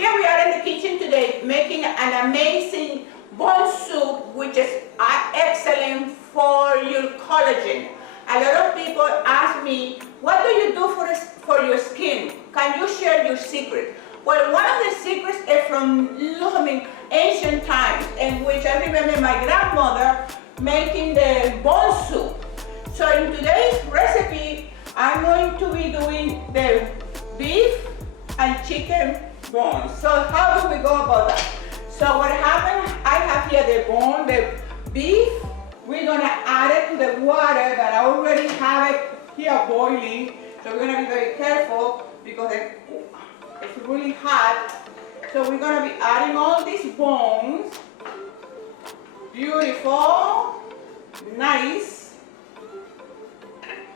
here we are in the kitchen today making an amazing bone soup, which is excellent for your collagen. A lot of people ask me, what do you do for your skin? Can you share your secret? Well, one of the secrets is from ancient times, in which I remember my grandmother making the bone soup. So in today's recipe, I'm going to be doing the beef and chicken bones. So how do we go about that? So what happened, I have here the bone, the beef. We're gonna add it to the water that I already have it here boiling. So we're gonna be very careful because it's really hot. So we're gonna be adding all these bones. Beautiful, nice.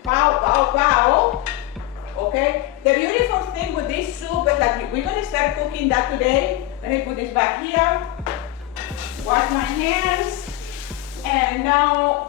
Pow, pow, pow. Okay, the beautiful thing with this soup is that we're going to start cooking that today. Let me put this back here. Wash my hands. And now,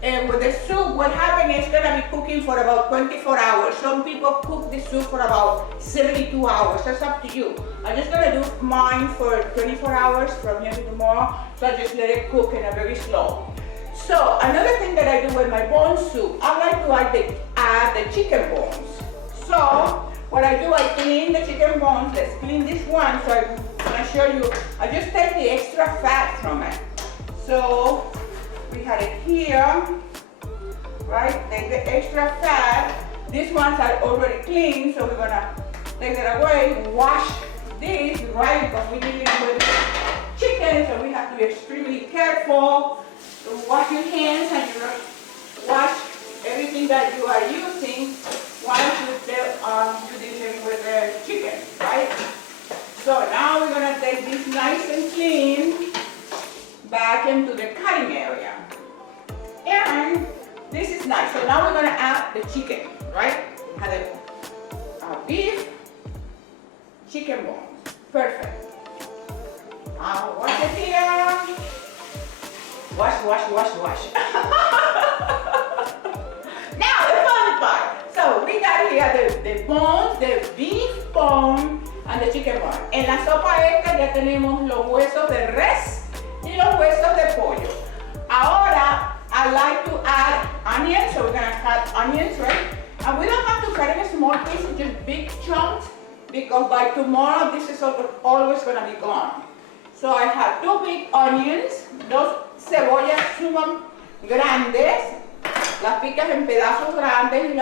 with the soup, what happened is going to be cooking for about 24 hours. Some people cook the soup for about 72 hours. That's up to you. I'm just going to do mine for 24 hours from here to tomorrow. So I just let it cook in a very slow. So another thing that I do with my bone soup, I like to add the chicken bones. So what I do, I clean the chicken bones. Let's clean this one. So I'm going to show you. I just take the extra fat from it. So we had it here, right? Take the extra fat. These ones are already clean, so we're going to take it away. Wash this, right? Because we're dealing with chicken, so we have to be extremely careful. So wash your hands and you wash everything that you are using once you're dealing with the chicken, right? So now we're going to take this nice and clean back into the cutting area. And this is nice. So now we're going to add the chicken, right? We have a beef, chicken bones. Perfect. Now wash it here. Wash, wash, wash, wash. Now the fun part. So we got here the bones, the beef bone and the chicken bone. En la sopa esta ya tenemos los huesos de res y los huesos de pollo. Ahora I like to add onions, so we're gonna cut onions, right? And we don't have to cut in small pieces, just big chunks, because by tomorrow this is always gonna be gone. So I have 2 big onions, 2 cebollas suman grandes, las picas en pedazos grandes y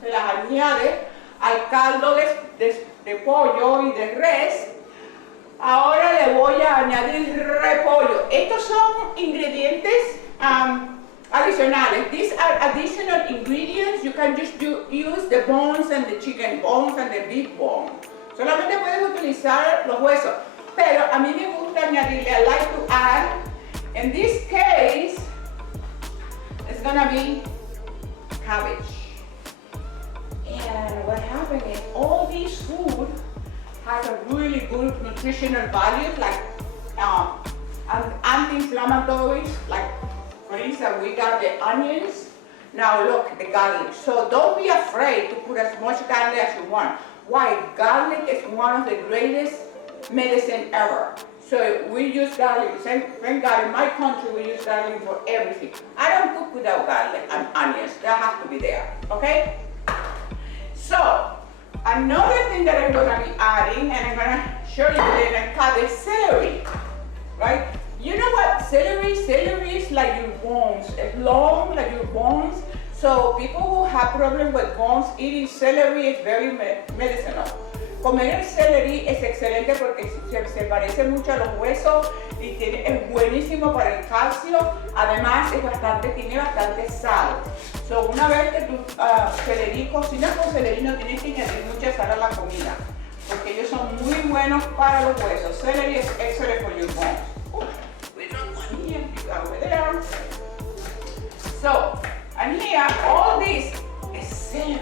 se las añade al caldo de pollo y de res. Ahora le voy a añadir repollo. Estos son ingredientes adicionales. These are additional ingredients. You can just use the bones and the chicken bones and the beef bone. Solamente puedes utilizar los huesos. Pero a mí me gusta añadirle, I like to add, in this case, it's gonna be cabbage. And what happened is all these food has a really good nutritional value, like anti-inflammatories, like for instance, we got the onions. Now look, the garlic. So don't be afraid to put as much garlic as you want. Why? Garlic is one of the greatest medicine ever. So we use garlic. Thank God in my country we use garlic for everything. I don't cook without garlic and onions. That has to be there. Okay? So another thing that I'm gonna be adding, and I'm gonna show you today, and I call it celery. Right? You know what? Celery is like your bones. It's long like your bones. So people who have problems with bones, eating celery is very medicinal. Comer el celery es excelente porque se parece mucho a los huesos y es buenísimo para el calcio. Además tiene bastante sal. So, una vez que tú cocinas con celery, no tienes que añadir mucha sal a la comida porque ellos son muy buenos para los huesos. Celery is excellent for your bones. We don't want here, you go over there. So, and here, all this is celery.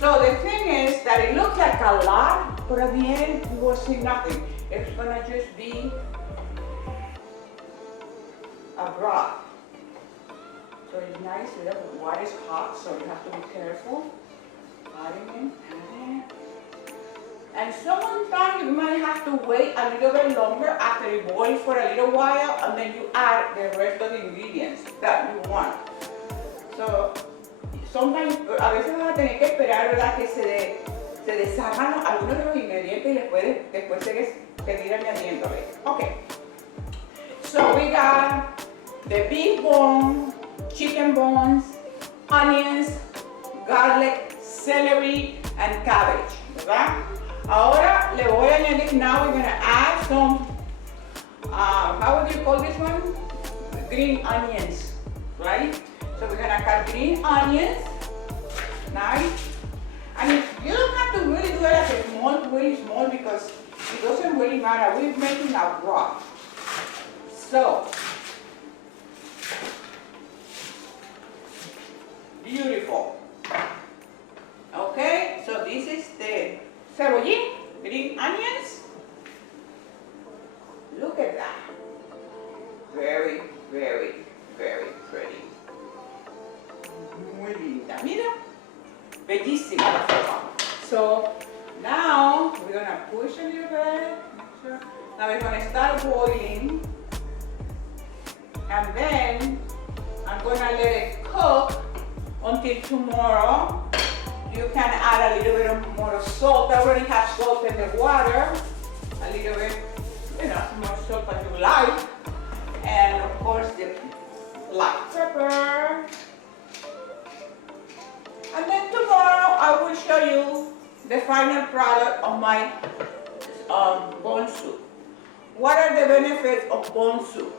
So the thing is that it looks like a lot, but at the end you will see nothing. It's gonna just be a broth. So it's nice, the water is hot, so you have to be careful. Adding in. And sometimes you might have to wait a little bit longer after it boils for a little while, and then you add the rest of the ingredients that you want. So, sometimes, a veces vas a tener que esperar, ¿verdad?, que se deshagan algunos de los ingredientes y después seguir añadiéndole. Okay. So we got the beef bone, chicken bones, onions, garlic, celery, and cabbage, ¿verdad? Ahora le voy a añadir, now we're going to add some, how would you call this one? Green onions, right? So we're going to cut green onions, nice. And you don't have to really do it as a small, really small, because it doesn't really matter. We're making a broth. So, beautiful. Okay, so this is the cebollín, green onions. Look at that. Very, very, very pretty. Muy linda. Mira. Bellísima la sopa. So now we're going to push a little bit. Sure. Now we're going to start boiling. And then I'm going to let it cook until tomorrow. You can add a little bit more salt. I already have salt in the water. A little bit, more salt as you like. And of course the black pepper. And then tomorrow I will show you the final product of my bone soup. What are the benefits of bone soup?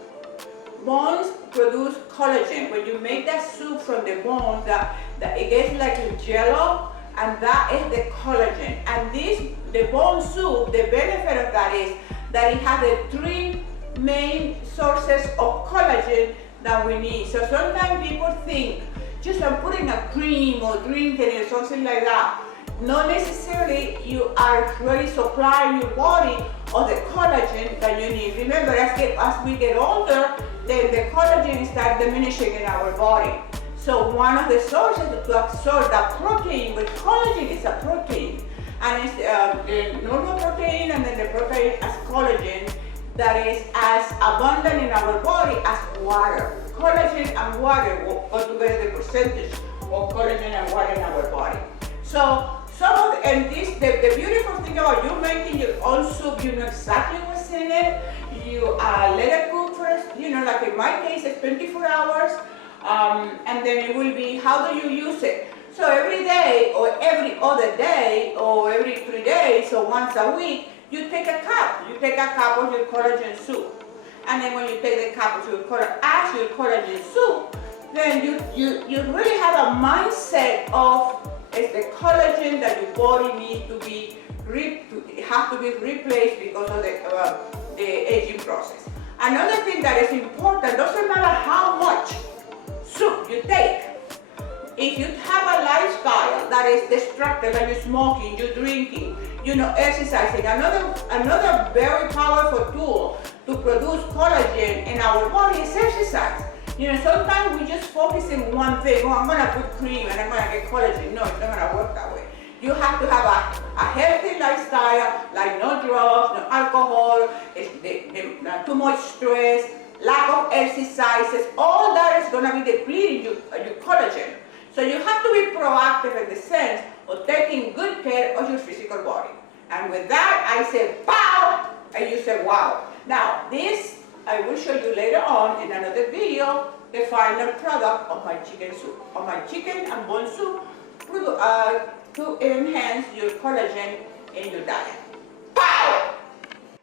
Bones produce collagen. When you make that soup from the bones, it gets like a jello, and that is the collagen. And the bone soup, the benefit of that is that it has the 3 main sources of collagen that we need. So sometimes people think, just I'm putting a cream or drinking it or something like that. Not necessarily you are really supplying your body of the collagen that you need. Remember, as we get older, then the collagen starts diminishing in our body. So one of the sources to absorb that protein with collagen is a protein. And it's the normal protein and then the protein as collagen that is as abundant in our body as water. Collagen and water will go together, the percentage of collagen and water in our body. So the beautiful thing about you making your own soup, you know exactly what's in it. You let it cook first, like in my case, it's 24 hours. And then it will be, how do you use it? So every day, or every other day, or every 3 days, or once a week, you take a cup. You take a cup of your collagen soup. And then when you take the cup of your collagen soup, then you really have a mindset of it's the collagen that your body needs to be replaced because of the aging process. Another thing that is important, doesn't matter how much soup you take. If you have a lifestyle that is destructive, like you're smoking, you're drinking, exercising, another very powerful tool to produce collagen in our body is exercise. Sometimes we just focus in one thing. Oh, I'm going to put cream and I'm going to get collagen. No, it's not going to work that way. You have to have a healthy lifestyle, like no drugs, no alcohol, too much stress, lack of exercises. All that is going to be depleting your collagen. So you have to be proactive in the sense of taking good care of your physical body. And with that, I say, pow, and you say, wow. Now, this I will show you later on in another video, the final product of my chicken soup, of my chicken and bone soup to enhance your collagen in your diet. Pow!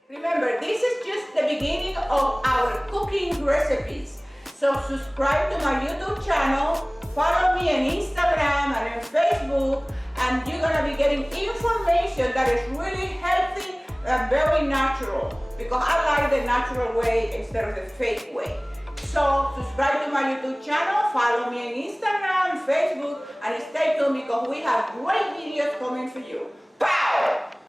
Remember, this is just the beginning of our cooking recipes. So subscribe to my YouTube channel, follow me on Instagram and on Facebook, and you're gonna be getting information that is really healthy and very natural, because I like the natural way instead of the fake way. So subscribe to my YouTube channel, follow me on Instagram, Facebook, and stay tuned because we have great videos coming for you.